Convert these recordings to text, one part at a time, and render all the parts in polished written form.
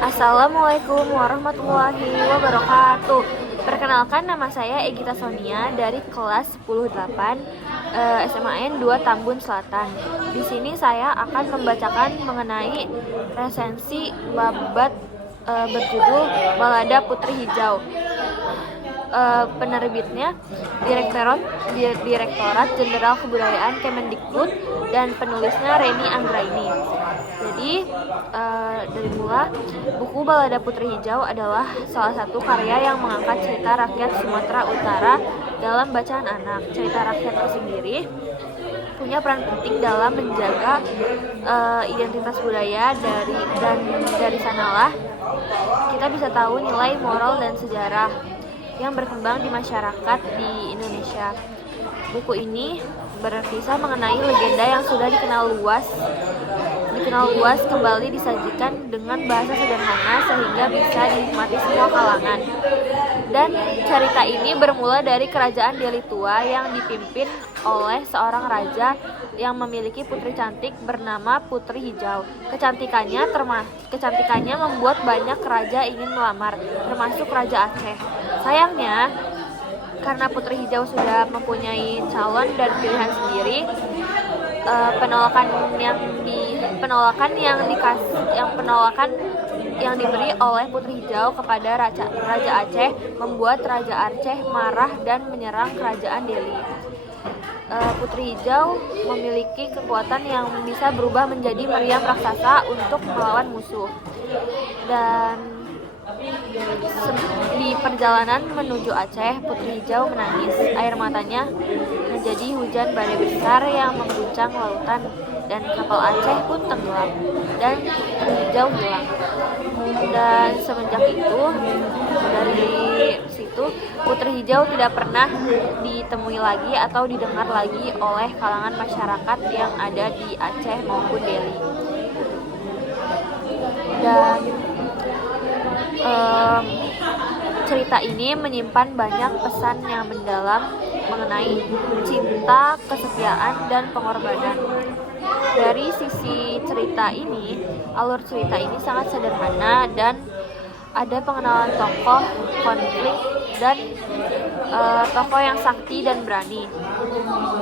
Assalamualaikum warahmatullahi wabarakatuh. Perkenalkan, nama saya Egita Sonia dari kelas 10-8 SMAN 2 Tambun Selatan. Di sini saya akan membacakan mengenai resensi babat berjudul Balada Putri Hijau. Penerbitnya Direktorat Jenderal Kebudayaan Kemendikbud dan penulisnya Reni Anggraini. Jadi dari mula, buku Balada Putri Hijau adalah salah satu karya yang mengangkat cerita rakyat Sumatera Utara dalam bacaan anak. Cerita rakyat tersendiri punya peran penting dalam menjaga identitas budaya dari sanalah kita bisa tahu nilai moral dan sejarah yang berkembang di masyarakat di Indonesia. Buku ini berkisah mengenai legenda yang sudah dikenal luas kembali disajikan dengan bahasa sederhana sehingga bisa dinikmati semua kalangan. Dan cerita ini bermula dari kerajaan Deli Tua yang dipimpin oleh seorang raja yang memiliki putri cantik bernama Putri Hijau. Kecantikannya membuat banyak raja ingin melamar, termasuk Raja Aceh. Sayangnya, karena Putri Hijau sudah mempunyai calon dan pilihan sendiri, penolakan yang diberi oleh Putri Hijau kepada Raja Aceh membuat Raja Aceh marah dan menyerang kerajaan Deli. Putri Hijau memiliki kekuatan yang bisa berubah menjadi meriam raksasa untuk melawan musuh. Dan di perjalanan menuju Aceh, Putri Hijau menangis. Air matanya menjadi hujan badai besar yang mengguncang lautan, dan kapal Aceh pun tenggelam, dan Putri Hijau hilang. Dan semenjak itu, dari situ, Putri Hijau tidak pernah ditemui lagi atau didengar lagi oleh kalangan masyarakat yang ada di Aceh maupun Deli. Dan cerita ini menyimpan banyak pesan yang mendalam mengenai cinta, kesetiaan, dan pengorbanan. Dari sisi alur cerita ini sangat sederhana dan ada pengenalan tokoh, konflik, dan tokoh yang sakti dan berani.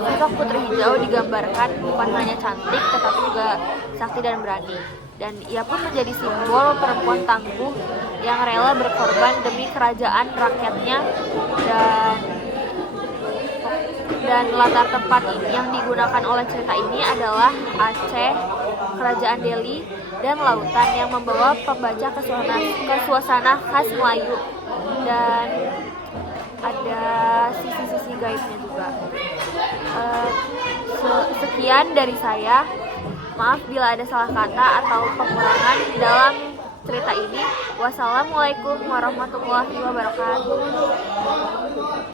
Sosok Putri Hijau digambarkan bukan hanya cantik tetapi juga sakti dan berani. Dan ia pun menjadi simbol perempuan tangguh yang rela berkorban demi kerajaan rakyatnya. Dan latar tempat yang digunakan oleh cerita ini adalah Aceh, kerajaan Deli, dan lautan yang membawa pembaca ke suasana khas Melayu. Dan ada sisi-sisi gaibnya juga. Sekian dari saya. Maaf bila ada salah kata atau pengurangan dalam cerita ini. Wassalamualaikum warahmatullahi wabarakatuh.